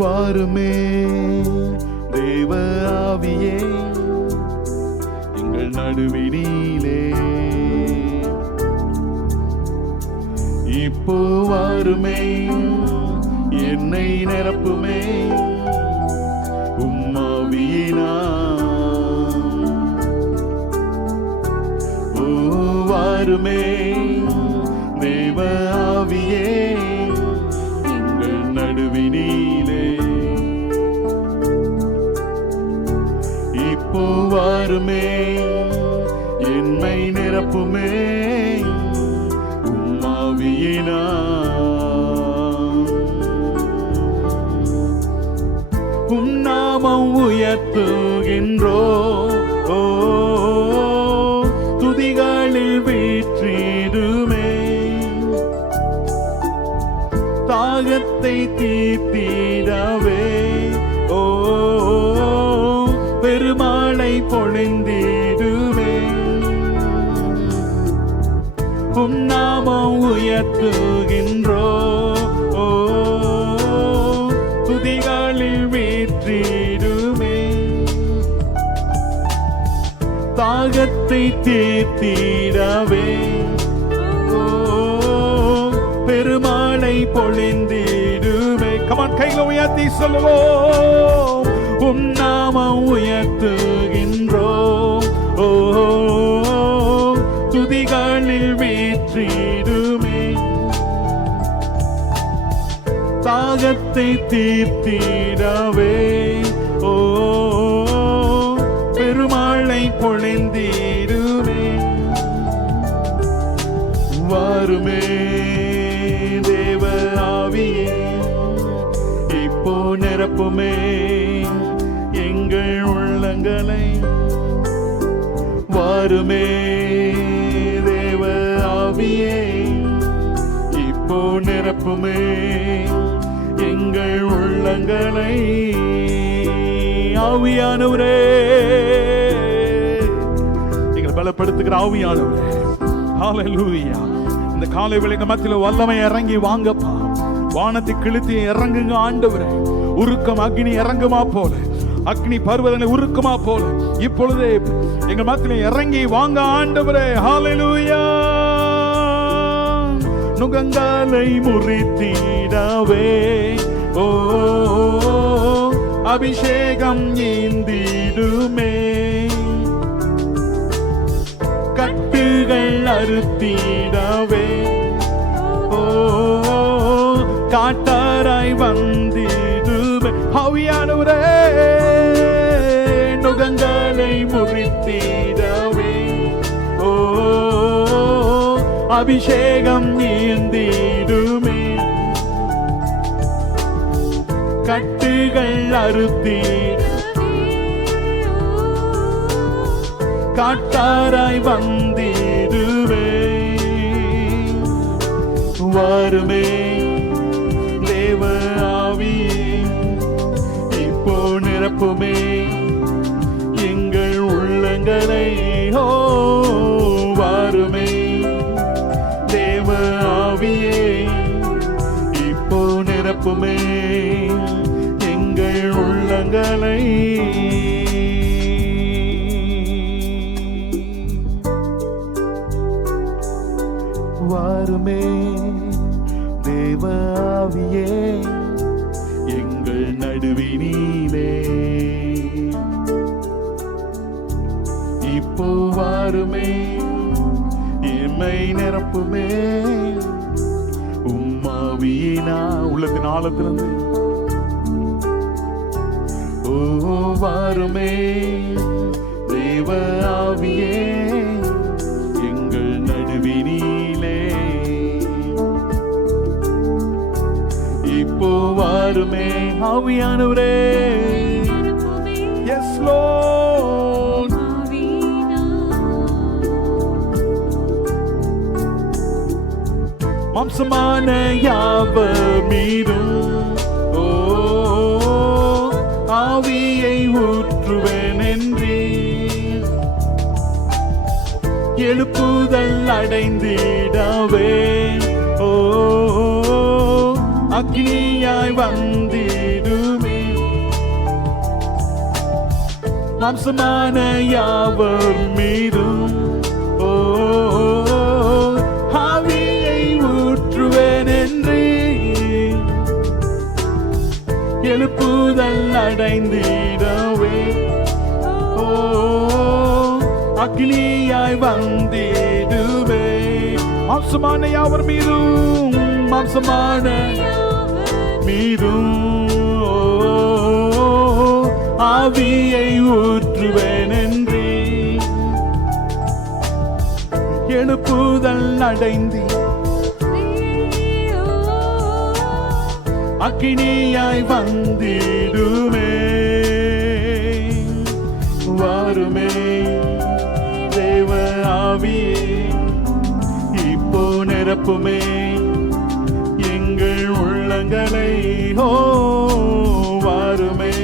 வாருமே தேவ ஆவியே எங்கள் நடுவினிலே, இப்போ வாருமே என்னை நிரப்புமே உம்மாவியினா. ஓ வாருமே தேவ ஆவியே எங்கள் நடுவினிலே, இப்போ வாருமே என்னை நிரப்புமே உம்மாவியினா. உம் நாமம் உயர்த்துகின்றோ, ஓ துதிகளில் வீற்றிடுமே, தாகத்தை தீர்த்திடவே ஓ பெருமாளை பொழிந்திடுமே. உம் நாமம் உயர்த்துகின்றோ, ஓ துதிகளில் வீற்றிடுமே, தாகத்தை தீர்த்திடவே ஓ பெருமாளை பொழிந்திடுமே. கமான், கையில உயர்த்தி சொல்லுவோம். உம் நாமம் உயர்த்துகின்றோம், ஓ துதிகளில் வீற்றிடுமே, தாகத்தை தீர்த்திடவே ஓ பெருமாளை பொழிந்திடுமே. வாருமே தேவ ஆவியே இப்போ நிரப்புமே எங்கள் உள்ளங்களை. வாருமே தேவ ஆவியே இப்போ நிரப்புமே எங்கள் உள்ளங்களை. ஆவியானவரே, எங்களை பலப்படுத்துகிற ஆவியானவரே, ஹல்லேலூயா. இந்த காலை வேளைக்கு மத்தியில வல்லமை இறங்கி வாங்கப்பா. வானத்தை கிழித்து இறங்குங்க ஆண்டவரே. உருக்கம் அக்னி இறங்குமா போல, அக்னி பர்வதனை உருக்குமா போல இப்பொழுதே எங்க மத்தியில இறங்கி வாங்க ஆண்டவரே. ஹல்லேலூயா. நுகங்காலை முறித்திடவே ஓ அபிஷேகம் ஈந்திடுமே, கட்டுகள் அறுத்திடவே ஓ காட்டாராய் வந்திடுமே. ஆவியானவரே, நுகங்களை முறித்திடவே ஓ அபிஷேகம் ஈந்திடுமே, கட்டுகள் அறுத்தி காட்டாராய் வந்திடுவே. வாருமே தேவ ஆவியே இப்போ நிரப்புமே எங்கள் உள்ளங்களை. ஓ வாருமே தேவ ஆவியே இப்போ நிரப்புமே எங்கள் உள்ளங்களை. வாருமே தேவ ஆவியே எங்கள் நடுவினிலே, இப்போ வாருமே எம்மை நிரப்புமே உம்மாவியினா. உள்ளத்தின் ஆழத்திலிருந்து ஓ வாருமே தேவ ஆவியே எங்கள் நடுவினிலே, இப்போ வாருமே ஆவியானவரே. Yes lord. மாம்சமான யாவர் மீதும் ஓ ஆவியை ஊற்றுவேன் என்றே, எழுப்புதல் அடைந்திடவே ஓ அக்னியாய் வந்திடு மாம்சமான யாவர் மீதும் ஆவியை ஊற்றுவேன் என்று எழுப்புதல் அடைந்திடவே அக்னியாய் வந்திடுவே. மாம்சமான யாவர் மீதும் மாம்சமான மீதும் ஆவியை ஊற்றுவேன் என்று எழுப்புதல் அடைந்து அக்கினியாய் வந்திடுமே. வாருமே தேவ ஆவியே, இப்போ நிரப்புமே எங்கள் உள்ளங்களை. வாருமே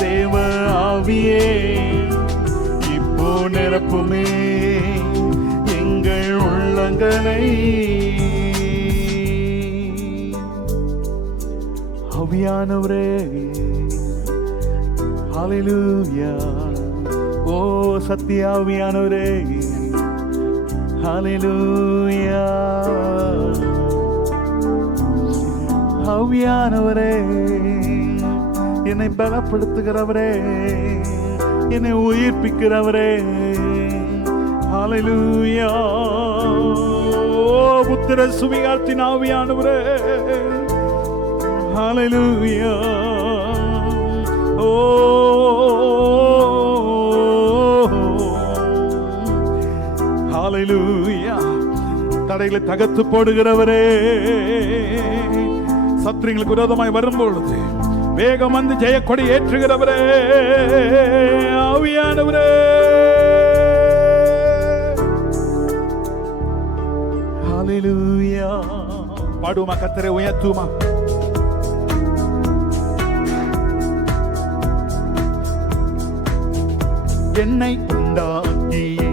தேவ ஆவியே, இப்போ நிரப்புமே எங்கள் உள்ளங்களை. ஆவியானவரே, ஹல்லேலூயா. ஓ சத்திய ஆவியானவரே, ஹல்லேலூயா. ஆவியானவரே, என்னை பலப்படுத்துகிறவரே, என்னை உயிர்ப்பிக்கிறவரே, ஹல்லேலூயா. புத்திர சுவிகாரத்தின் ஆவியானவரே, ஹல்லேலூயா. ஹல்லேலூயா. தடைகளை தகர்த்து போடுகிறவரே, சத்துருங்களுக்கு விரோதமாய் வரும்பொழுது வேகம் வந்து ஜெயக்கொடி ஏற்றுகிறவரே, ஆவியானவரே, ஹல்லேலூயா. பாடுமா, கர்த்தரை உயர்த்துமா. என்னை உண்டாக்கியே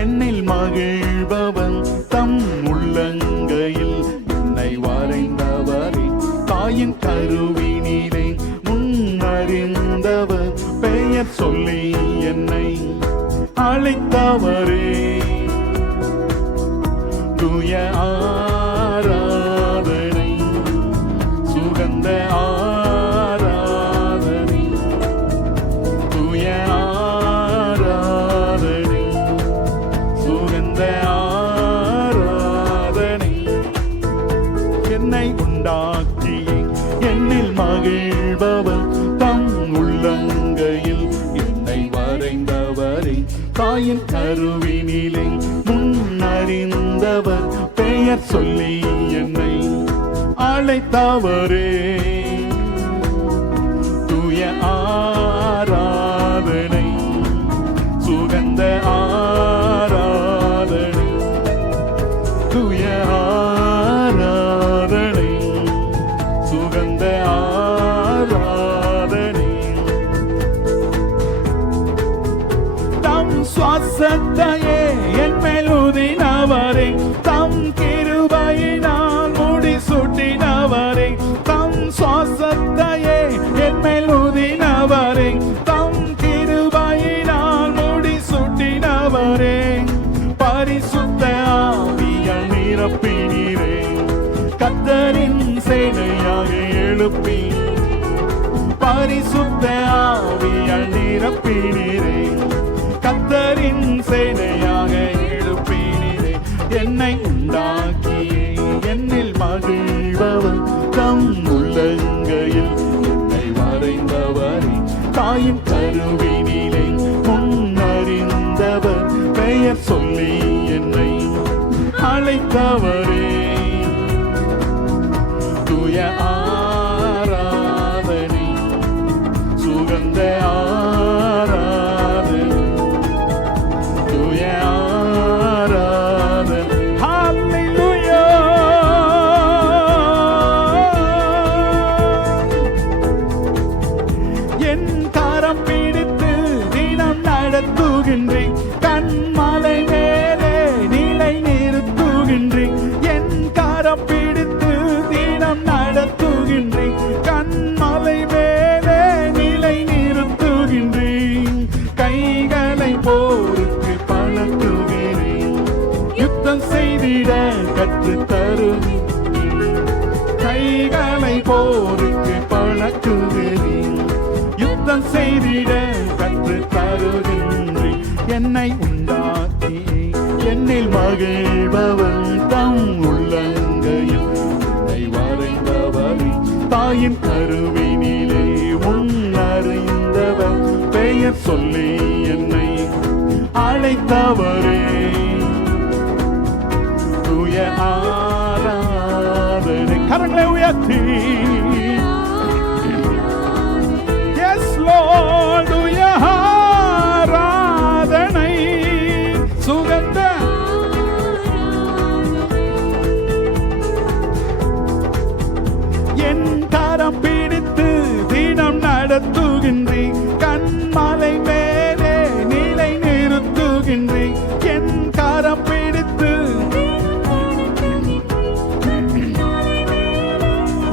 என்னில் மகிழ்பவன், தம் உள்ளங்கையில் என்னை வரைந்தவரே, தாயின் கருவினிலே முன்னறிந்தவர், பெயர் சொல்லி என்னை அழைத்தவரே. தூய ஆராதனை, சுகந்த ஆராதனை, தூய ஆராதனை, சுகந்த ஆராதனை. என்னை உண்டாக்கி என்னில் மகிழ்பவர், தம் உள்ளங்கையில் என்னை வரைந்தவரே, தாயின் கருவினிலே முன்னறிந்தவர், பெயர் சொல்லி என்னை அழைத்தவரே. தூய ஆராதனை, சுகந்த ஆராதனை, தூய ஆராதனை, சுகந்த ஆராதனை. தம் சுவாசத்தையே என் மேல் ஊதினவரே, தம் கிருபையினால் முடிசூட்டினவரே, தம் சுவாசத்தையே என் மேல் ஊதினவரே, தம் கிருபையினால் முடிசூட்டினவரே. பரிசுத்த ஆவியால் நிரப்பினீரே, கர்த்தரின் சேனையாக எழுப்பி. பரிசுத்த ஆவியால் நிரப்பினீரே, கர்த்தரின் சேனையாக எழுப்பினீரே. என்னை உண்டாக்கியே என்னில் மகிழ்பவர், தம் உள்ளங்கையில் என்னை வரைந்தவரே, தாயின் கருவினிலே முன்னறிந்தவர், பெயர் சொல்லி என்னை அழைத்தவரே. தூய ஆராதனை, சுகந்த ஆராதனை, தூய ஆராதனை. ஹல்லேலூயா. என் கரம் பிடித்து தினம் நடத்துகின்றேன், கண்மலை மேலே நிலை நிறுத்துகின்றேன். என் கரம் பிடித்து தினம் நடத்துகின்றேன், கண்மலை மேலே நிலை நிறுத்துகின்றேன். கற்று தரும். கைகளை போருக்கு பழக்குகிறேன், யுத்தம் செய்திட கற்று தருகின்றேன். என்னை உண்டாக்கி என்னில் மகிழ்பவன் தம் உள்ளங்கையில் என்னை வரைந்தவரை தாயின் கருவினிலே முன்னறிந்தவர் பெயர் சொல்லி என்னை அழைத்தவரே. தூய ஆராதனை கரங்களை உயர்த்தி எஸ் லார்ட், தூய ஆராதனை சுகந்த என் கரம் பிடித்து தினம் நடத்துகின்றேன், கண்மலை மேலே நிலை நிறுத்துகின்றேன். என் கரம் பிடித்து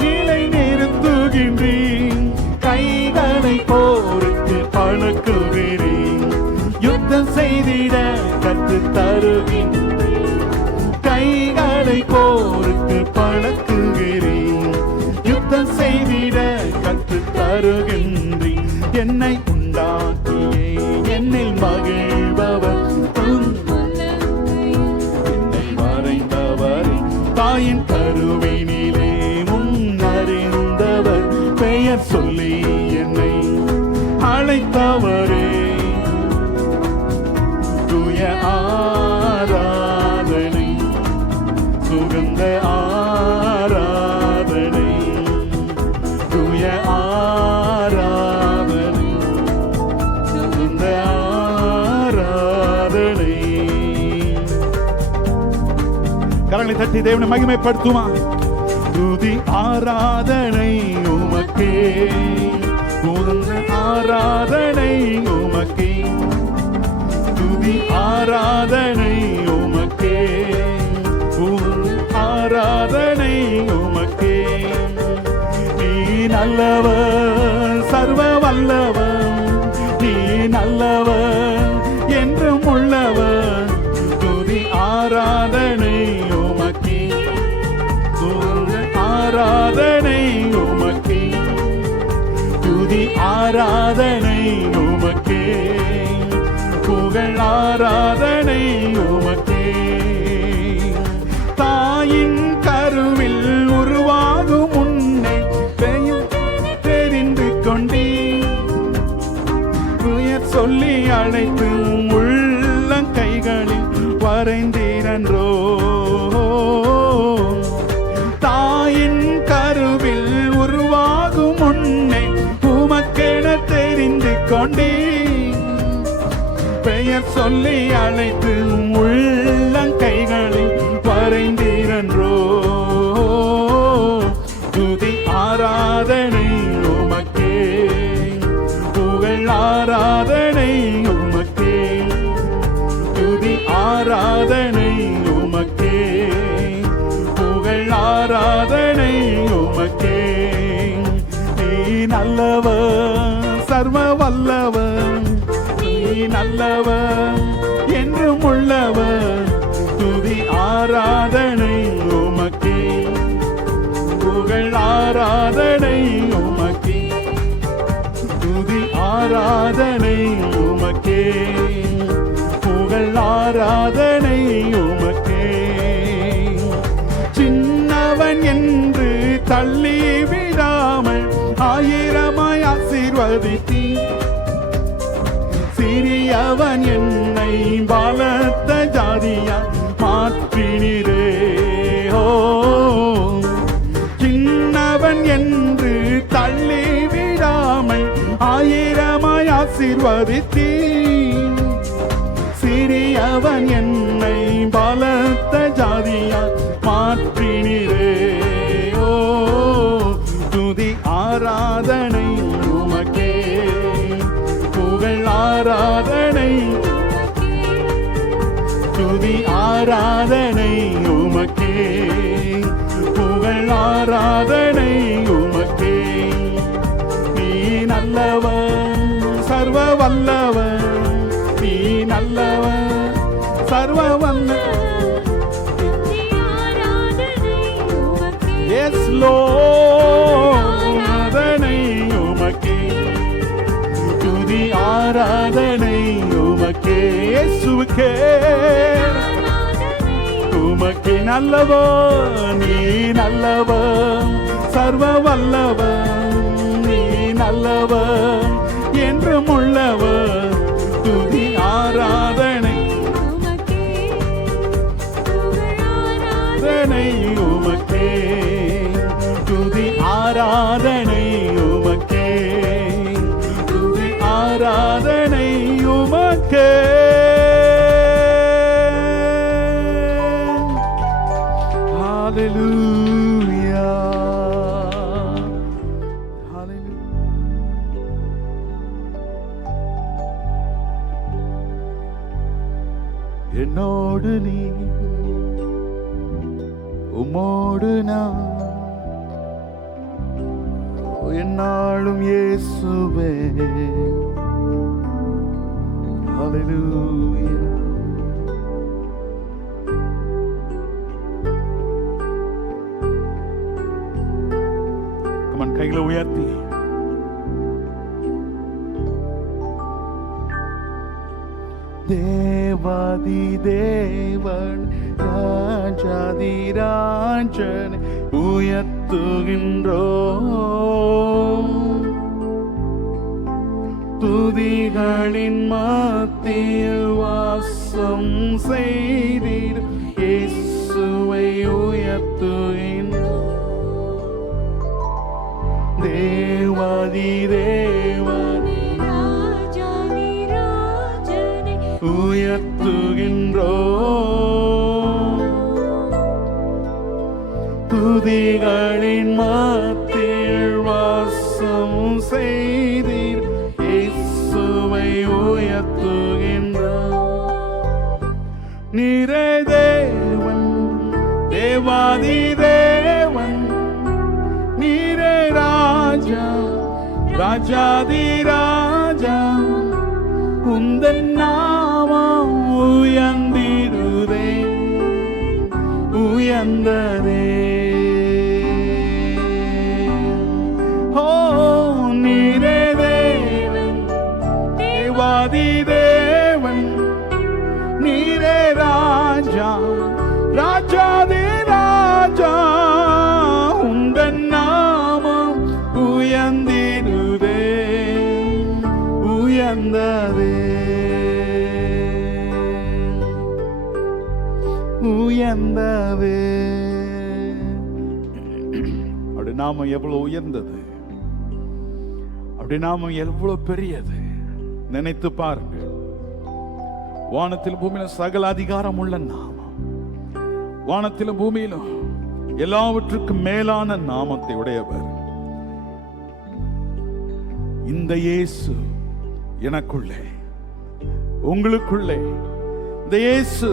நிலை நிறுத்துகின்றேன், கைகளை போருக்கு பழக்குகிறேன், யுத்தம் செய்திட கற்று தருகின்றேன். கைகளை போருக்கு பழக்குகிறேன், யுத்தம் செய்திட கற்று தருகின்றேன். என்னை உண்டாக்கியே என்னில் மகிழ்பவர் என்னை வரைந்தவர் தாயின் கருவினிலே முன்னறிந்தவர் பெயர் சொல்லி என்னை அழைத்தவரே. தூய ஆராதனை சுகந்த ஆராதனை, தூய ஆராதனை சுகந்த ஆராதனை. கரங்களை தட்டி தேவனை மகிமைப்படுத்துமா. துதி ஆராதனை உமக்கே, சுகந்த ஆராதனை உமக்கே, துதி ஆராதனை உமக்கே, ஆராதனை உமக்கே. நீ நல்லவர் சர்வ வல்லவர், நீ நல்லவர் என்றும் உள்ளவர். துதி ஆராதனை உமக்கே, ஆராதனை உமக்கே, துதி ஆராதனை உமக்கே, புகழ் ஆராதனை உமக்கே. தாயின் கருவில் உருவாகும் முன்னே பெயர் தெரிந்து கொண்டே, பெயர் சொல்லி அழைத்து உள்ளங்கைகளில் வரைந்தீரன்றோ. தாயின் கருவில் உருவாகும் முன்னே உமக்கென தெரிந்து கொண்டே, பெயர் சொல்லி அழைத்து உள்ளங்கைகளில் வரைந்தீரன்றோ. துதி ஆராதனை உமக்கே, புகழ் ஆராதனை உமக்கே, துதி ஆராதனை உமக்கே, புகழ் ஆராதனை உமக்கே. நீ நல்லவர் சர்வ வல்லவர், நீ நல்லவர் என்றும் உள்ளவர். துதி ஆராதனை உமக்கே, புகழ் ஆராதனை உமக்கே, துதி ஆராதனை உமக்கே, புகழ் ஆராதனை உமக்கே. சின்னவன் என்று தள்ளி விடாமல் ஆயிரமாய் ஆசீர்வதித்தீ, சிறியவன் என்னை பலத்த ஜாதியாய் மாற்றினீரே. ஓ, சின்னவன் என்று தள்ளி விடாமல் ஆயிரமாய் ஆசீர்வதித்தீ, சிறியவன் என்னை பலத்த ஜாதியாய் மாற்றினீரே. ஓ, துதி ஆராதனை உமக்கே, புகழ் ஆராதனை, துதி ஆராதனை உமக்கே, புகழ் ஆராதனை உமக்கே. நீ நல்லவன் சர்வ வல்லவன், நீ நல்லவன் சர்வ வல்லவன். எஸ் லார்ட் ஆராதனை உமக்கே துதி ஆராதனை உமக்கே இயேசுவுக்கே உமக்கே நல்லவர் நீ நல்லவர் சர்வ வல்லவர் நீ நல்லவர் என்றும் உள்ளவர் துதி ஆராதனை உமக்கே துதி ஆராதனை உமக்கே துதி ஆராதனை உமக்கே ஹalleluya ஹalleluya என்னோடு நீ உம்மோடு நான் என்னாலும் இயேசுவே ஹalleluya கமன் கைகளை உயர்த்தி தேவாதி தேவன் ராஜாதி ராஜனை உயர்த்துகின்றோம் துதிகளின் மத்தியில் வாசம் செய்திடும் இயேசுவை உயர்த்துகின்றோம் தேவாதி தேவன் உயர்த்துகின்றோம் துதிகளின் மத்தியில் வாசம் செய்தீர் இயேசுவை உயர்த்துகின்றோம் நீரே தேவன் தேவாதி தேவன் நீரே ராஜா ராஜாதி ராஜா உந்தன் நாமம் உயர்ந்திடுதே உயர்ந்ததே ஓ நீரே தேவன் தேவாதி தேவன் நீரே ராஜா ராஜாதி ராஜா உந்தன் நாமம் உயர்ந்திடுதே உயர்ந்ததே உயர்ந்தவே அப்படி நாம எவ்வளவு உயர்ந்தது அப்படி நாம எவ்வளவு பெரியது நினைத்து பாருங்க வானத்தில் பூமியிலும் சகல அதிகாரம் உள்ள நாமம் வானத்திலும் பூமியிலும் எல்லாவற்றுக்கும் மேலான நாமத்தை உடையவர் இந்த இயேசு எனக்குள்ளே உங்களுக்குள்ளே இந்த இயேசு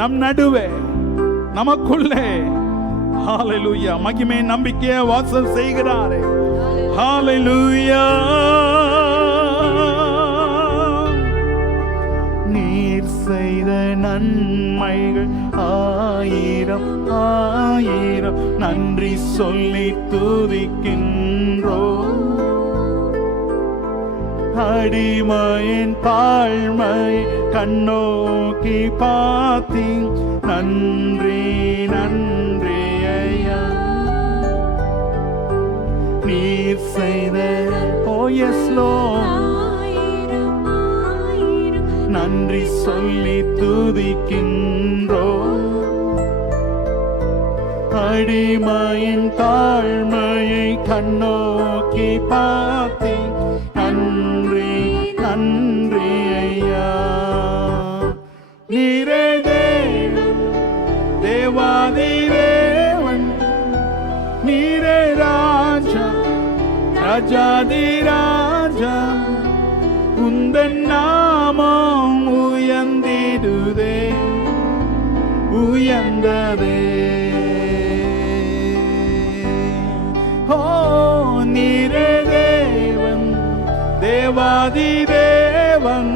நம் நடுவே நமக்குள்ளே ஹalleluya மகிமை நம்பிக்கையை வாசம் செய்கிறாரே ஹalleluya நீர் செய்த நன்மைகள் ஆயிரம் ஆயிரம் நன்றி சொல்லி துதிக்கின்றோம் அடிமையின் தாழ்மை கண்ணோக்கி பாத்தி நன்றி நன்றி ஐயா நீர் செய்த ஓ எஸ் நன்றி சொல்லி துதிக்கின்றோம் அடிமையின் தாழ்மையை கண்ணோக்கி பாத்தி நன்றி நன்றி ஐயா நீரே தேவன் தேவாதி தேவன் நீரே ராஜா ராஜாதி ராஜா உந்தன் நாமம் உயர்ந்திடுதே உயர்ந்ததே ஓ நீரே தேவன் தேவாதி தேவன்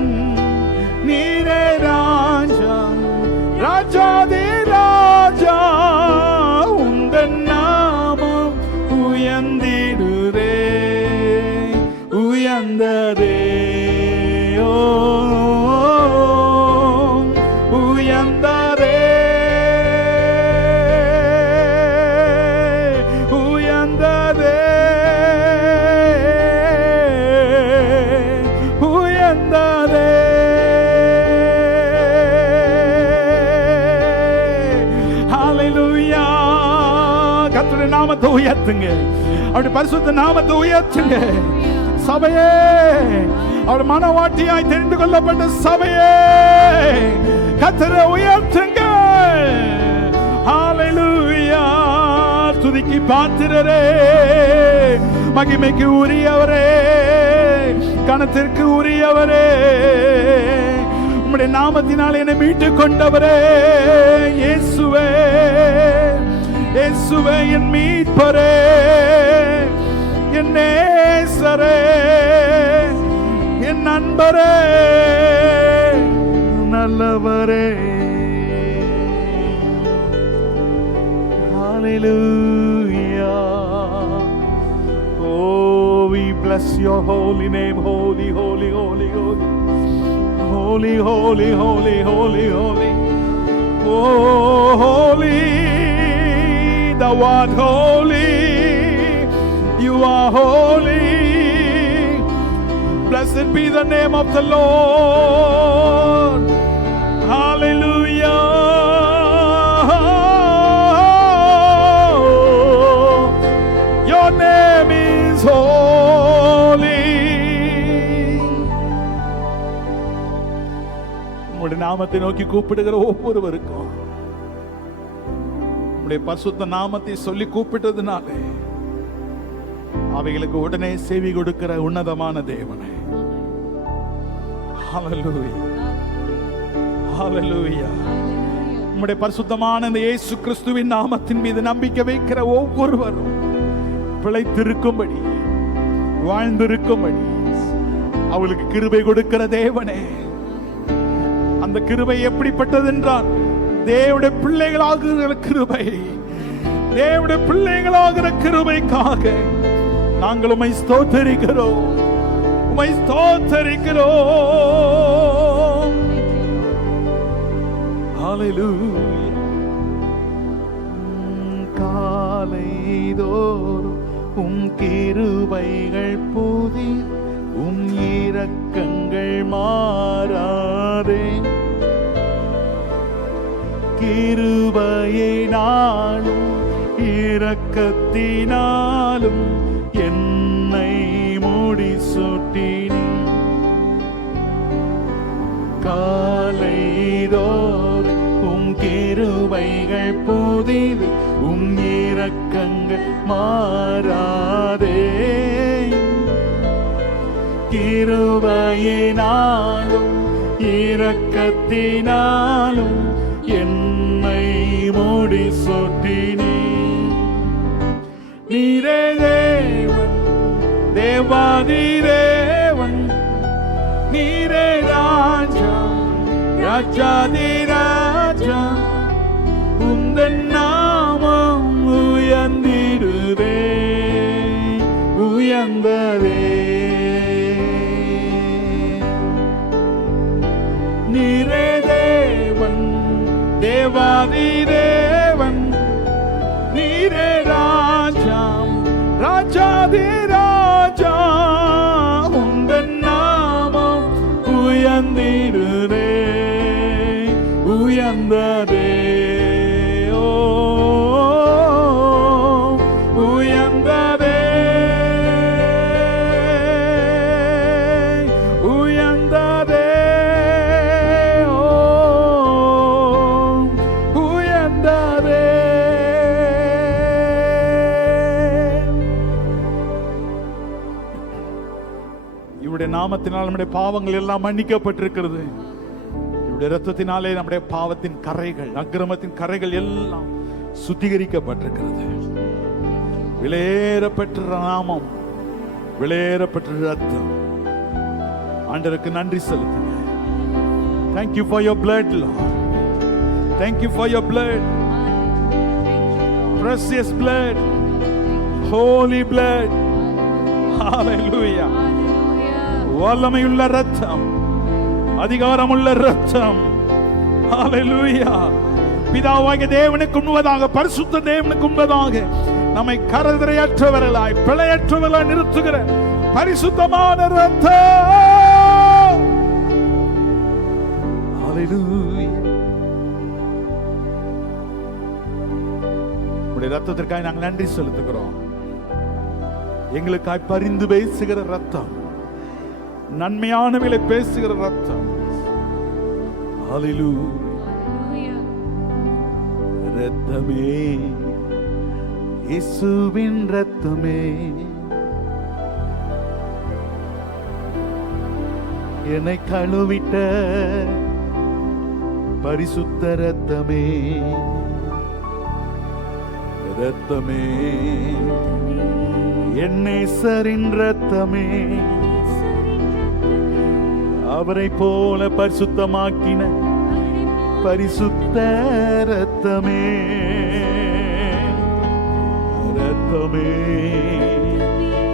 நீரே ராஜா ராஜாதி ராஜா உந்தன் நாமம் கர்த்தருடைய நாமத்தை உயர்த்துங்க. அவருடைய பரிசுத்த நாமத்தை உயர்த்துங்க. சபையே, அவர் மனவாட்டியாய் தெரிந்து கொள்ளப்பட்ட சபையே, கர்த்தரை உயர்த்துங்க. ஹalleluya. துதிக்கு பாத்திரரே, மகிமைக்கு உரியவரே, கனத்திற்கு உரியவரே, உம்முடைய நாமத்தினால் என்னை மீட்டுக் கொண்டவரே, இயேசுவே, இயேசுவே என் மீட்பரே, என் நேசரே, என் நண்பரே, நல்லவரே. Hallelujah. Oh, we bless your holy name. Holy, holy, holy, holy. Holy, holy, holy, holy, holy. Oh, holy, thou art holy. You are holy. Blessed be the name of the Lord. Hallelujah. Your name is holy. உம்முடைய நாமத்தை நோக்கி கூப்பிடுகிற ஒவ்வொருவருக்கும் உம்முடைய பரிசுத்த நாமத்தை சொல்லி கூப்பிட்டதுனாலே அவைகளுக்கு உடனே செவி கொடுக்கிற உன்னதமான தேவனே. ஹalleluya. ஹalleluya. உம்முடைய பரிசுத்தமான இந்த இயேசு கிறிஸ்துவின் நாமத்தின் மீது நம்பிக்கை வைக்கிற ஒவ்வொருவரும் பிழைத்திருக்கும்படி, வாழ்ந்திருக்கும்படி அவளுக்கு கிருபை கொடுக்கிற தேவனே. அந்த கிருபை எப்படிப்பட்டது என்றால், தேவனுடைய பிள்ளைகளாகிற கிருபை. தேவனுடைய பிள்ளைகளாகிற கிருபைக்காக நாங்கள் உம்மை ஸ்தோத்திரிக்கிறோம், உம்மை ஸ்தோத்திரிக்கிறோம். ஹalleluya. காலைதோறும் உம் கிருபைகள் புதி, உம் இரக்கங்கள் மாறாதே. கிருபையினாலும் இரக்கத்தினாலும் என்னை முடிசூட்டினீ. காலைதோறும் உம் கிருபைகள் புதிது, உம் இரக்கங்கள் மாறாதே. கிருபையினாலும் இரக்கத்தினாலும் என்னை முடிசூட்டினீ. நீரே தேவன், தேவாதி தேவன், நீரே ராஜா, ராஜாதி ராஜா. உந்தன் நாமம் உயர்ந்திடுதே, உயர்ந்ததே. நீரே தேவன், தேவாதி தேவன், நீரே ராஜா, ராஜாதி ராஜா. உந்தன் நாமம் உயர்ந்திடுதே, உயர்ந்ததே. ஓ, உயர்ந்ததே, உயர்ந்ததே. ஓ, உயர்ந்ததே. இவருடைய நாமத்தினால் நம்முடைய பாவங்கள் எல்லாம் மன்னிக்கப்பட்டிருக்கிறது. இவருடைய இரத்தத்தினாலே நம்முடைய பாவத்தின் கரைகள், அக்கிரமத்தின் கரைகள் எல்லாம் சுத்திகரிக்கப்பட்டிருக்கிறது. விலையேறப்பெற்ற நாமம், விலையேறப்பெற்ற இரத்தம். ஆண்டவருக்கு நன்றி செலுத்துங்க. Thank you for your blood, Lord. Thank you for your blood. Precious blood, holy blood. Hallelujah. வல்லமையுள்ள இரத்தம், அதிகாரமுள்ள இரத்தம். ஹalleluya. பிதாவாகிய தேவனுக்கு உண்மையாக, பரிசுத்த தேவனுக்கு உண்மையாக நம்மை கரையற்றவர்களாய், பிழையற்றவர்களாய் நிறுத்துகிற பரிசுத்தமான இரத்தம். ஹalleluya. உம்முடைய ரத்தத்திற்காக நாங்கள் நன்றி செலுத்துகிறோம். எங்களுக்காய் பரிந்து பேசுகிற ரத்தம், நன்மையானவைகளை பேசுகிற ரத்தம். ஹல்லேலூயா. ரத்தமே, இயேசுவின் ரத்தமே, என்னை கழுவிட்ட பரிசுத்த ரத்தமே, ரத்தமே, என் நேசரின் ரத்தமே, அவரை போல பரிசுத்தமாக்கின பரிசுத்த ரத்தமே, ரத்தமே,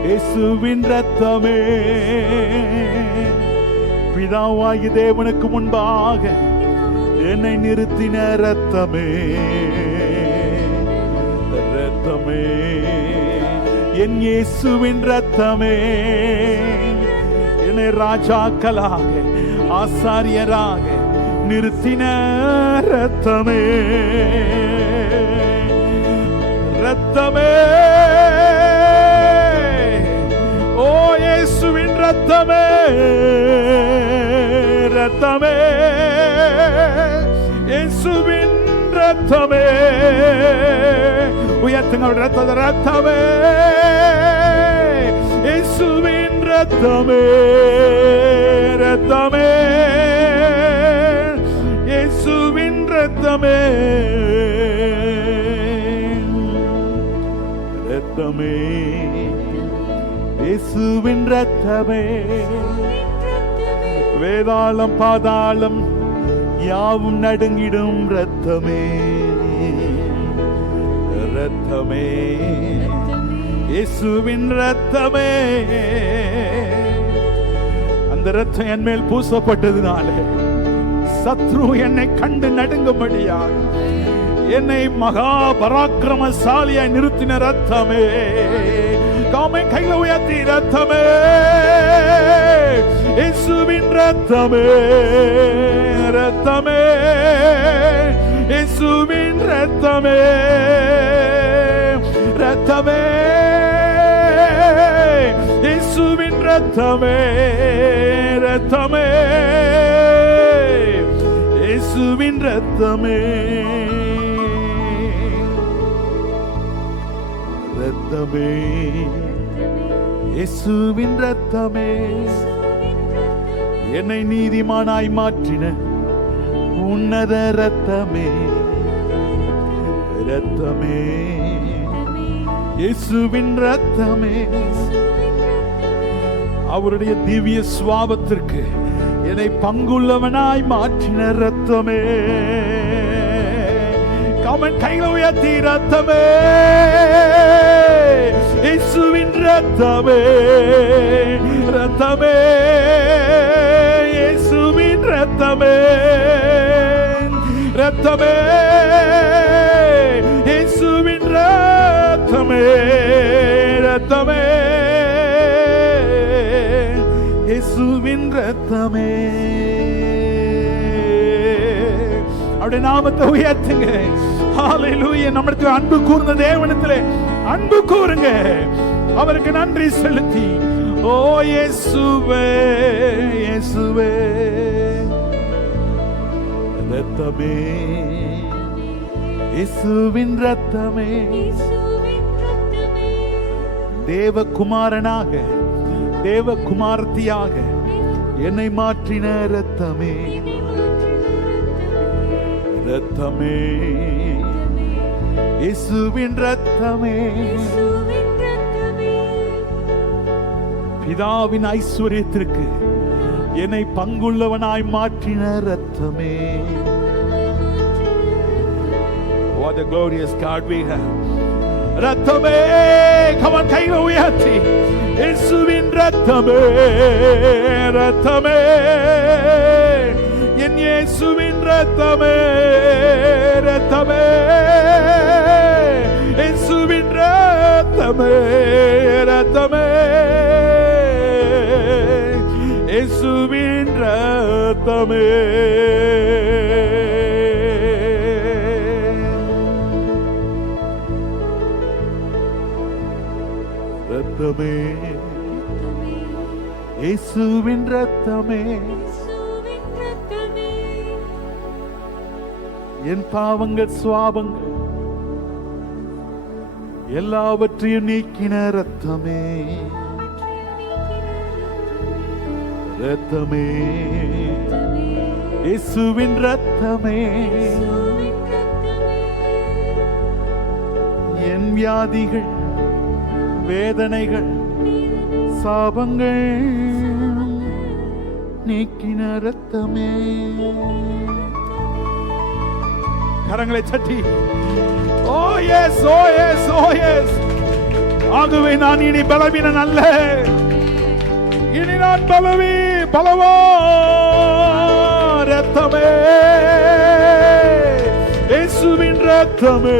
இயேசுவின் ரத்தமே, பிதாவாகிய தேவனுக்கு முன்பாக என்னை நிறுத்தின ரத்தமே, ரத்தமே, என் இயேசுவின் ரத்தமே, என்னை ராஜாக்களாக ஆசாரியராக நிறுத்தின ரத்தமே, ரத்தமே, ஓ இயேசுவின் ரத்தமே, ரத்தமே, இயேசுவின் ரத்தமே, உயர்த்துங்க ரத்தமே, ரத்தமே, இயேசுவின் ரத்தமே, ரத்தமே, இயேசுவின் ரத்தமே, ரத்தமே, இயேசுவின் ரத்தமே, வேதாளம் பாதாளம் யாவும் நடுங்கிடும் ரத்தமே, ரத்தமே, இயேசுவின் ரத்தமே. அந்த ரத்தம் என் மேல் பூசப்பட்டதுனால சத்ரு என்னை கண்டு நடுங்கும்படியாக என்னை மகா பராக்கிரமசாலியாய் நிறுத்தின ரத்தமே, காமை கையில உயர்த்தி ரத்தமே, இயேசுவின் ரத்தமே, ரத்தமே, இயேசுவின் ரத்தமே, ரத்தமே, இயேசுவின் ரத்தமே, ரத்தமே, இயேசுவின் ரத்தமே, ரத்தமே, இயேசுவின் ரத்தமே, என்னை நீதிமானாய் மாற்றின உன்னத ரத்தமே, ரத்தமே, இயேசுவின் ரத்தமே, அவருடைய திவ்ய சுவாபத்திற்கு என்னை பங்குள்ளவனாய் மாற்றின ரத்தமே, கமன் கையில உயர்த்தி ரத்தமே, இயேசுவின் ரத்தமே, ரத்தமே, இயேசுவின் ரத்தமே, ரத்தமே, இயேசுவின் ரத்தமே, ரத்தமே, இயேசுவின் ரத்தமே. அவருடைய நாமத்தை உயர்த்துங்க. ஹல்லேலூயா. நம்மளுக்கு அன்பு கூர்ந்த தேவனிடத்திலே அன்பு கூறுங்க, அவருக்கு நன்றி செலுத்தி. ஓ இயேசுவே, இயேசுவே, ரத்தமே, இயேசுவின் ரத்தமே, தேவகுமாரனாக தேவகுமாரத்தியாக என்னை மாற்றின ரத்தமே, ரத்தமே, இயேசுவின் ரத்தமே, பிதாவின் ஐஸ்வரியத்திற்கு என்னை பங்குள்ளவனாய் மாற்றின ரத்தமே. What a glorious God we have. ரத்தமே, கமன் கையில உயர்த்தி இயேசுவின் ரத்தமே, ரத்தமே, என் இயேசுவின் ரத்தமே, ரத்தமே, இயேசுவின் ரத்தமே, ரத்தமே, இயேசுவின் ரத்தமே. ரத்தமே, இயேசுவின் ரத்தமே, என் பாவங்கள் சுவாபங்கள் எல்லாவற்றையும் நீக்கின ரத்தமே, ரத்தமே, இயேசுவின் ரத்தமே, என் வியாதிகள் வேதனைகள் சாபங்கள் நீக்கின ரத்தமே. கரங்களை தட்டி ஓ எஸ், ஓ எஸ், ஓ எஸ். ஆகவே நான் இனி பலவீனன் அல்ல, இனி நான் பலவா. ரத்தமே, இயேசுவின் ரத்தமே,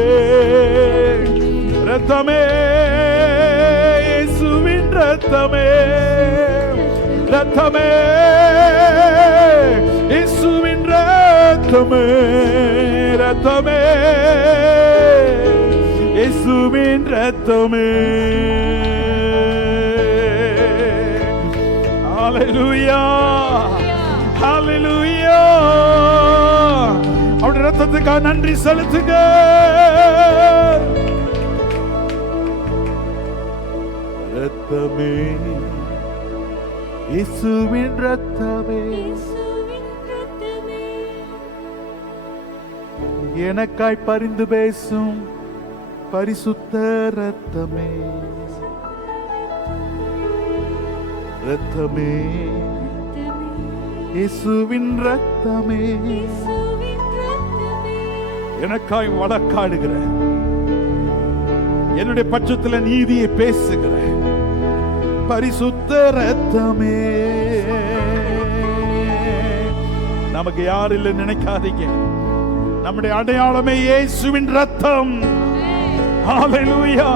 ரத்தமே, இயேசுவின் ரத்தமே, ரத்தமே, இயேசுவின் ரத்தமே, ரத்தமே, இயேசுவின் ரத்தமே. ஹல்லேலூயா, ஹல்லேலூயா. அவருடைய ரத்தத்துக்காக நன்றி செலுத்துங்க. ரத்தமே, இயேசுவின் ரத்தமே, எனக்காய் பரிந்து பேசும் பரிசுத்த ரத்தமே, ரத்தமே, இயேசுவின் ரத்தமே, எனக்காய் வழக்காடுகிற, என்னுடைய பட்சத்தில் நீதியை பேசுகிற பரிசுத்த ரத்தமே. நமக்கு யார் இல்லை நினைக்காதீங்க, நம்முடைய அடையாளமே இயேசுவின் ரத்தம். ஹல்லேலூயா.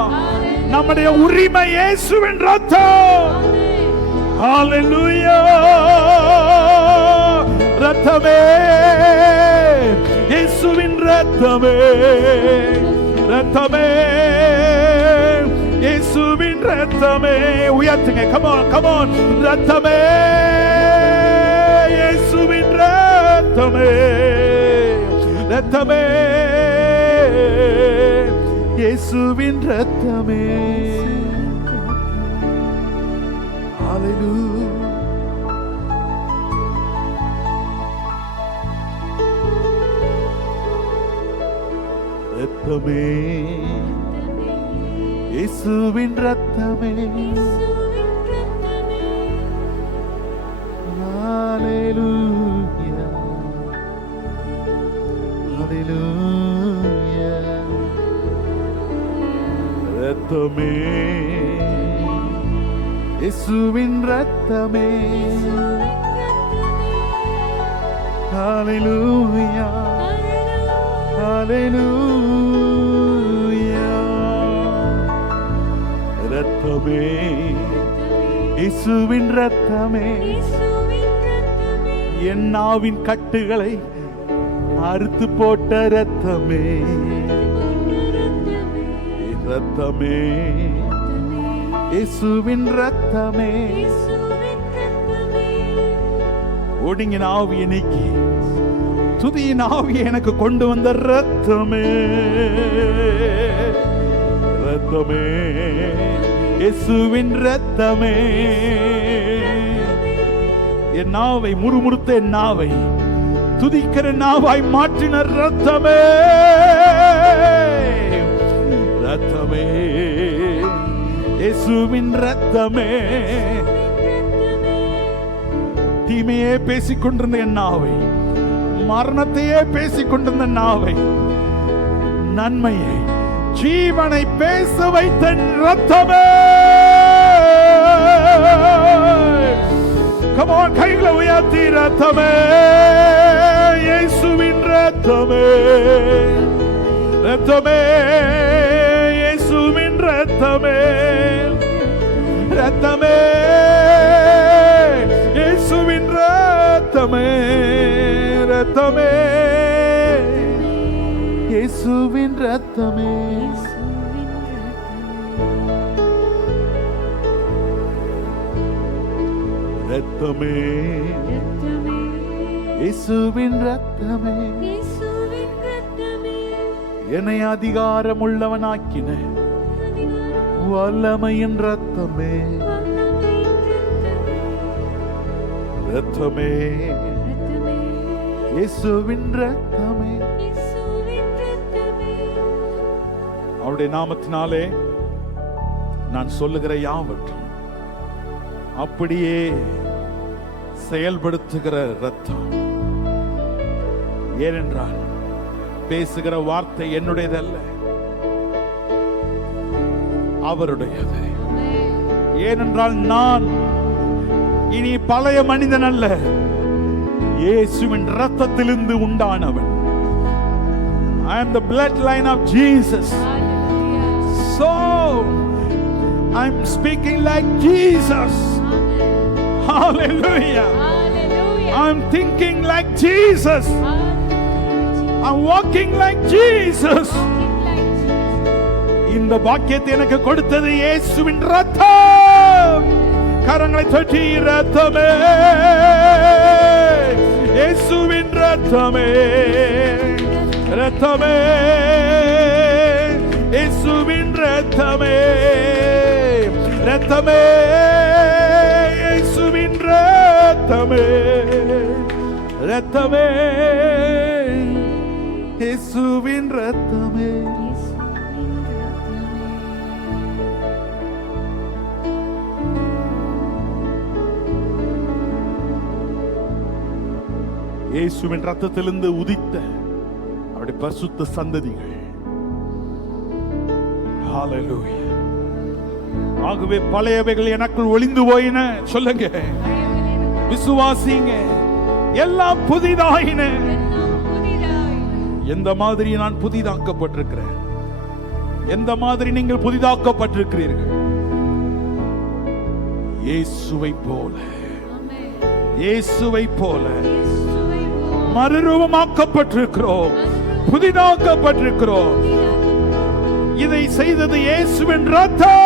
நம்முடைய உரிமை இயேசுவின் ரத்தம். ஹல்லேலூயா. ரத்தமே, இயேசுவின் ரத்தமே, ரத்தமே, இயேசுவின் ரத்தமே. உயர்த்துங்க, come on, come on. ரத்தமே, இயேசுவின் ரத்தமே, ரத்தமே, இயேசுவின் ரத்தமே. ஹல்லேலூயா. ரத்தமே, இயேசுவின் ரத்தமே, ஹல்லேலூயா, ஹல்லேலூயா. ரத்தமே, இயேசுவின் ரத்தமே, ஹல்லேலூயா, ஹல்லேலூயா. ரத்தமே, இயேசுவின் ரத்தமே, என் நாவின் கட்டுகளை அறுத்து போட்ட ரத்தமே, ரத்தமே, இயேசுவின் ரத்தமே, ஒடுங்கின ஆவியை நீக்கி துதியின் ஆவியை எனக்கு கொண்டு வந்த ரத்தமே, ரத்தமே, இயேசுவின் ரத்தமே. என் நாவை முறுமுறுத்த என் நாவை துதிக்கிற நாவாய் மாற்றின ரத்தமே, ரத்தமே, இயேசுவின் ரத்தமே. தீமையே பேசிக் கொண்டிருந்த என் நாவை, மரணத்தையே பேசிக் கொண்டிருந்த நாவை, நன்மையை ஜீவனை பேச வைத்த ரத்தமே. Come on, கைகளை உயர்த்தி ரத்தமே, இயேசுவின் ரத்தமே, ரத்தமே, இயேசுவின் ரத்தமே, ரத்தமே, இயேசுவின் ரத்தமே, ரத்தமே, இயேசுவின் ரத்தமே. ரத்தமே, இயேசுவின் ரத்தமே, என்னை அதிகாரம் உள்ளவனாக்கின வல்லமையின் ரத்தமே, ரத்தமே, இயேசுவின் ரத்தமே. அவருடைய நாமத்தினாலே நான் சொல்லுகிற யாவற்றும் அப்படியே செயல்படுத்துகிற ரத்தம். ஏனென்றால் பேசுகிற வார்த்தை என்னுடையதல்ல, அவருடையது. ஏனென்றால் நான் இனி பழைய மனிதன் அல்ல, இயேசுவின் ரத்தத்திலிருந்து உண்டானவன். I am the bloodline of Jesus. So I'm speaking like Jesus. Hallelujah. I'm thinking like Jesus. I'm walking like Jesus. இந்த பாக்கியத்தை எனக்கு கொடுத்தது இயேசுவின் ரத்தம். கரங்களை தட்டி ரத்தமே, இயேசுவின் ரத்தமே, ரத்தமே, இயேசுவின் ரத்தமே, ரத்தமே, இயேசுவின் ரத்தமே, ரத்தமே, இயேசுவின் ரத்தமே. இயேசுவின் ரத்தத்திலிருந்து உதித்த அவருடைய பரிசுத்த சந்ததிகள். ஹalleluya. ஆகவே பழையவைகள் எனக்குள் ஒளிந்து போயின. சொல்லுங்க, விசுவாசிங்க, எல்லாம் புதிதாயின. எந்த மாதிரி நான் புதிதாக்கப்பட்டிருக்கிறேன், எந்த மாதிரி நீங்கள் புதிதாக்கப்பட்டிருக்கிறீர்கள்? இயேசுவை போல, இயேசுவை போல மறுரூபமாக்கப்பட்டிருக்கிறோம், புதிதாக்கப்பட்டிருக்கிறோம். இதை செய்தது இயேசுவின் ரத்தம்.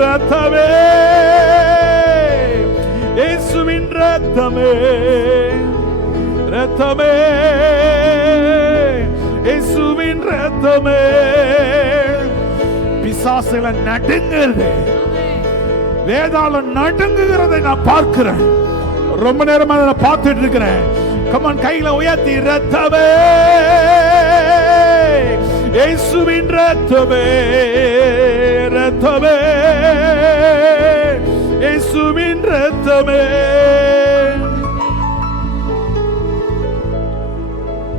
ரத்தமே, இயேசுவின் ரத்தமே, ரத்தமே, இயேசுவின் ரத்தமே. பிசாசுல நடுங்குறது, வேதாளம் நடுங்குகிறதை நான் பார்க்கிறேன். ரொம்ப நேரமா நான் பார்த்துட்டு இருக்கிறேன். கமான், கையில உயர்த்தி ரத்தமே, இயேசுவின் ரத்தமே, ரத்தமே, இயேசுவின் ரத்தமே.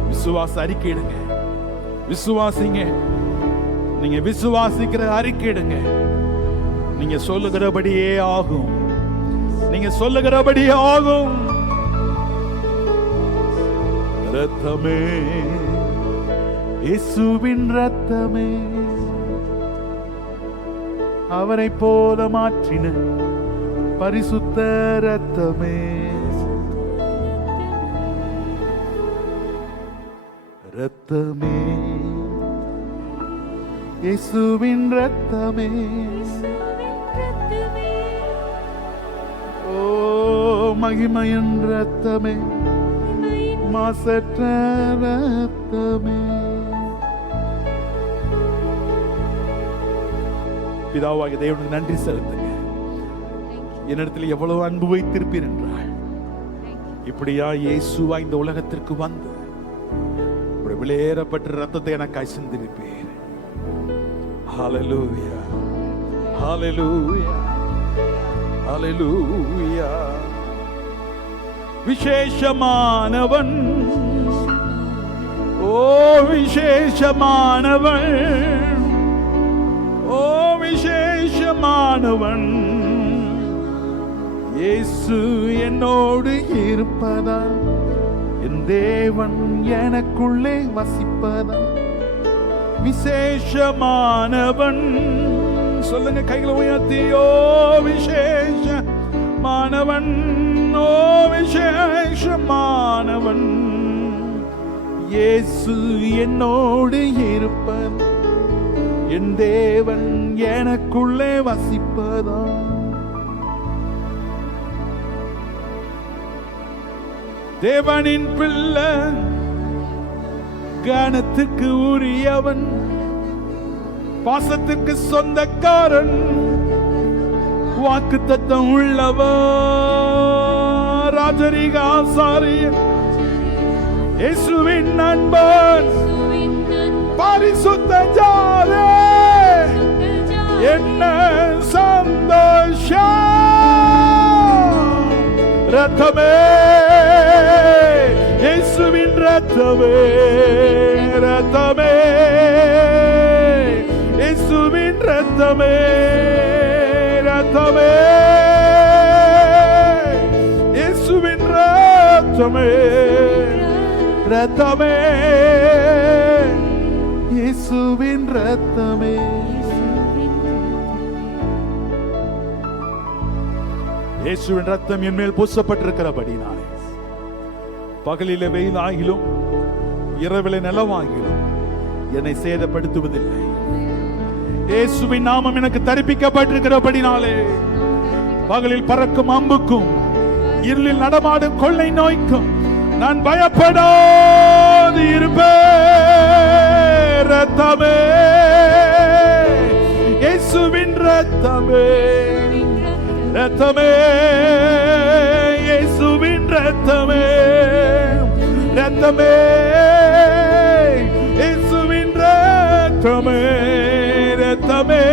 விசுவாச அறிக்கையிடுங்க, விசுவாசிங்க. நீங்க விசுவாசிக்கிற அறிக்கையிடுங்க. நீங்க சொல்லுகிறபடியே ஆகும், நீங்க சொல்லுகிறபடியே ஆகும். ரத்தமே, இயேசுவின் ரத்தமே, அவரை போல மாற்றின பரிசுத்த ரத்தமே, ரத்தமே, இயேசுவின் ரத்தமே. ஓ மகிமையின் ரத்தமே, மாசற்ற ரத்தமே. பிதாவாகிய தேவனுக்கு நன்றி செலுத்துங்க. என்னிடத்தில் எவ்வளவு அன்பு வைத்திருப்பீர் என்றால், இப்படியா இயேசுவா இந்த உலகத்திற்கு வந்து ஒரு விலையேறப்பட்ட ரத்தத்தை எனக்கு சிந்திருப்பீர். ஹalleluya, ஹalleluya, ஹalleluya. விசேஷமானவன், ஓ விசேஷமானவன், ஓ விசேஷமானவன். இயேசு என்னோடு இருப்பதா, என் தேவன் எனக்குள்ளே வசிப்பதா. விசேஷமானவன், சொல்லுங்க கைகளை உயர்த்தி. ஓ விசேஷமானவன், ஓ விசேஷமானவன். இயேசு என்னோடு இருப்பது, என் தேவன் எனக்குள்ளே வசிப்பதா. தேவனின் பிள்ளை, கனத்துக்கு உரியவன், பாசத்துக்கு சொந்தக்காரன், வாக்குத்தத்தம் உள்ளவர், ராஜரீக ஆசாரியன், இயேசுவின் நண்பன், பரிசுத்த ஜாதே, என்ன சந்தோஷம். ரத்தமே, இயேசுவின் ரத்தமே, ரத்தமே, இயேசுவின் ரத்தமே, ரத்தமே, இயேசுவின் ரத்தமே, ரத்தமே, இயேசுவின் ரத்தமே. இயேசுவின் ரத்தம் என் மேல் பூசப்பட்டிருக்கிறபடினாலே பகலிலே வெயில் ஆகிலும் இரவிலே நிலவாகிலும் என்னை சேதப்படுத்துவதில்லை. இயேசுவின் நாமம் எனக்கு தரிப்பிக்கப்பட்டிருக்கிறபடினாலே பகலில் பறக்கும் அம்புக்கும் இருளில் நடமாடும் கொள்ளை நோய்க்கும் நான் பயப்படாது இருப்பேன். ரத்தமே, இயேசுவின் ரத்தமே, ரத்தமே, இயேசுவின் ரத்தமே, ரத்தமே, இயேசுவின் ரத்தமே, ரத்தமே,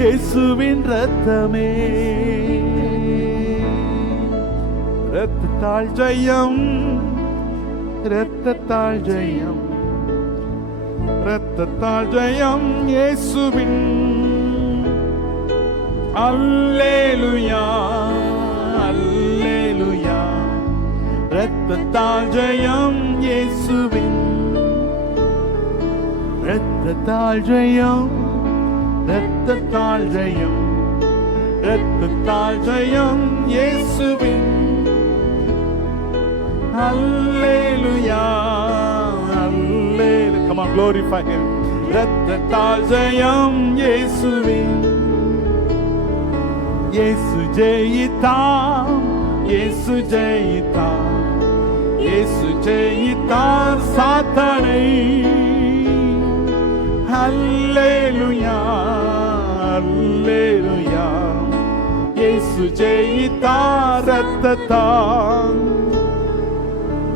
இயேசுவின் ரத்தமே. ரத்தத்தால் ஜெயம், ரத்தத்தால் ஜெயம், ரத்தத்தால் ஜெயம் இயேசுவின். அல்லேலூயா, அல்லேலூயா, ரத்தத்தால் ஜெயம் இயேசுவின், ரத்தத்தால் ஜெயம், ரத்தத்தால் ஜெயம், ரத்தத்தால் ஜெயம் இயேசுவின். அல்லேலூயா, அல்லேலூயா, come on, glorify him. ரத்தத்தால் ஜெயம் இயேசுவின். இயேசு ஜெயித்தார், இயேசு ஜெயித்தார், இயேசு ஜெயித்தார் சாத்தானை. அல்லேலூயா, அல்லேலூயா, இயேசு ஜெயித்தார் ரத்தத்தால்,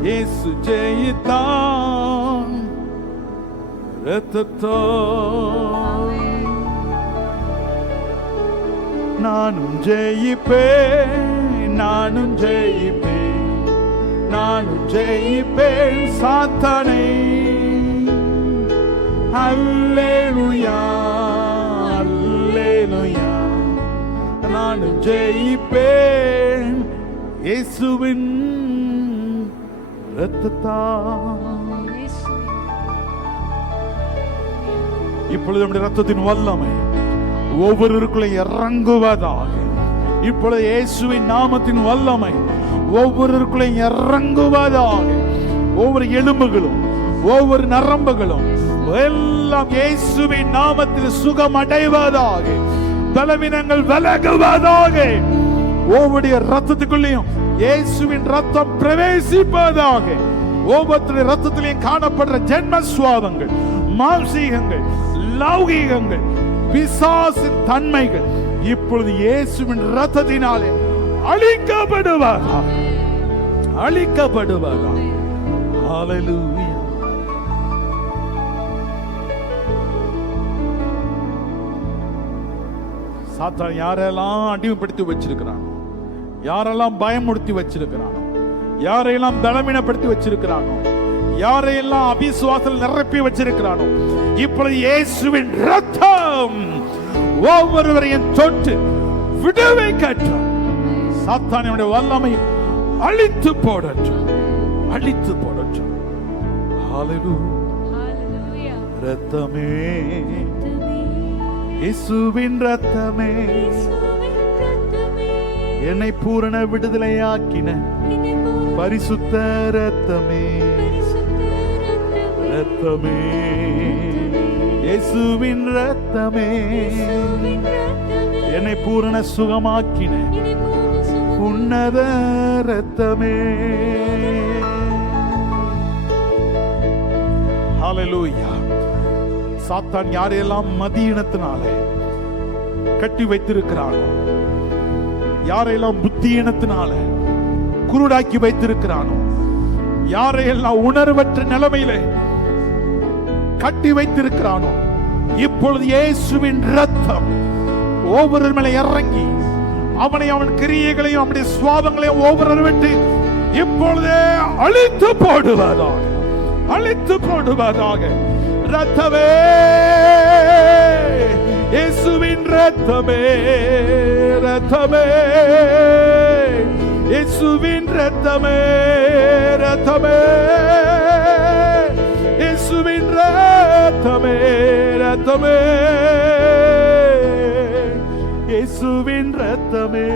இயேசு ஜெயித்தார் ரத்தத்தால். நானும் ஜெயிப்பேன், நானும் ஜெயிப்பேன், நானும் ஜெயிப்பேன் சாத்தானை. அல்லேலூயா, அல்லேலூயா, நானும் ஜெயிப்பேன் இயேசுவின் ரத்தத்தால். இப்பொழுது நம்முடைய ரத்தத்தின் வல்லமை ஒவ்வொருவருக்குள்ளே இறங்குவதாக. இப்பொழுது இயேசுவின் நாமத்தின் வல்லமை ஒவ்வொருவருக்குள்ளே இறங்குவதாக. ஒவ்வொரு எலும்புகளும் ஒவ்வொரு நரம்புகளும் எல்லாம் இயேசுவின் நாமத்தில் சுகம் அடைவதாக. பலவீனங்கள் விலகுவதாக. ஒவ்வொரு ரத்தத்துக்குள்ளேயும் இயேசுவின் ரத்தம் பிரவேசிப்பதாக. ஒவ்வொருத்தருடைய ரத்தத்திலையும் காணப்படுற ஜென்ம சுவாபங்கள், மாம்சீகங்கள், லௌகீகங்கள், பிசாசின் தன்மைகள் இப்பொழுது இயேசுவின் ரத்தத்தினாலே அழிக்கப்படுவதாக, அழிக்கப்படுவதாக. ஹல்லேலூயா. சாத்தான் யாரெல்லாம் அடிமைப்படுத்தி வச்சிருக்கிறானோ, யாரெல்லாம் பயமுறுத்தி வச்சிருக்கிறானோ, யாரையெல்லாம் பலவீனப்படுத்தி வச்சிருக்கிறானோ, யாரையெல்லாம் அவிசுவாசத்தில் நிரப்பி வச்சிருக்கிறானோ, இப்பொழுது இயேசுவின் ரத்தம் ஒவ்வொருவரையும் தொட்டு விடுவிக்கட்டும். சாத்தானுடைய வல்லமை அழித்து போடட்டும், அழித்து போடட்டும். ஹல்லேலூயா. ரத்தமே, இயேசுவின் ரத்தமே, என்னை பூரண விடுதலையாக்கின பரிசுத்த ரத்தமே, ரத்தமே, இயேசுவின் ரத்தமே, என்னை பூரண சுகமாக்கின உன்னத இரத்தமே. ஹல்லேலூயா. சாத்தான் யாரையெல்லாம் மதியினத்தினாலே கட்டி வைத்திருக்கிறானோ, யாரையெல்லாம் புத்தியினத்தினால குருடாக்கி வைத்திருக்கிறானோ, யாரையெல்லாம் உணர்வற்ற நிலைமையிலே கட்டி வைத்திருக்கிறானோ, இப்பொழுது இயேசுவின் இரத்தம் ஒவ்வொரு மேலே இறங்கி அவனை, அவன் கிரியைகளையும் அவனுடைய சுவாபங்களையும் ஒவ்வொரு விட்டு இப்பொழுதே அழித்து போடுவதாக, அழித்து போடுவதாக. இரத்தமே, இயேசுவின் இரத்தமே, இரத்தமே, இயேசுவின் இரத்தமே, இரத்தமே, இயேசுவின் இரத்தமே, இரத்தமே, இயேசுவின் இரத்தமே.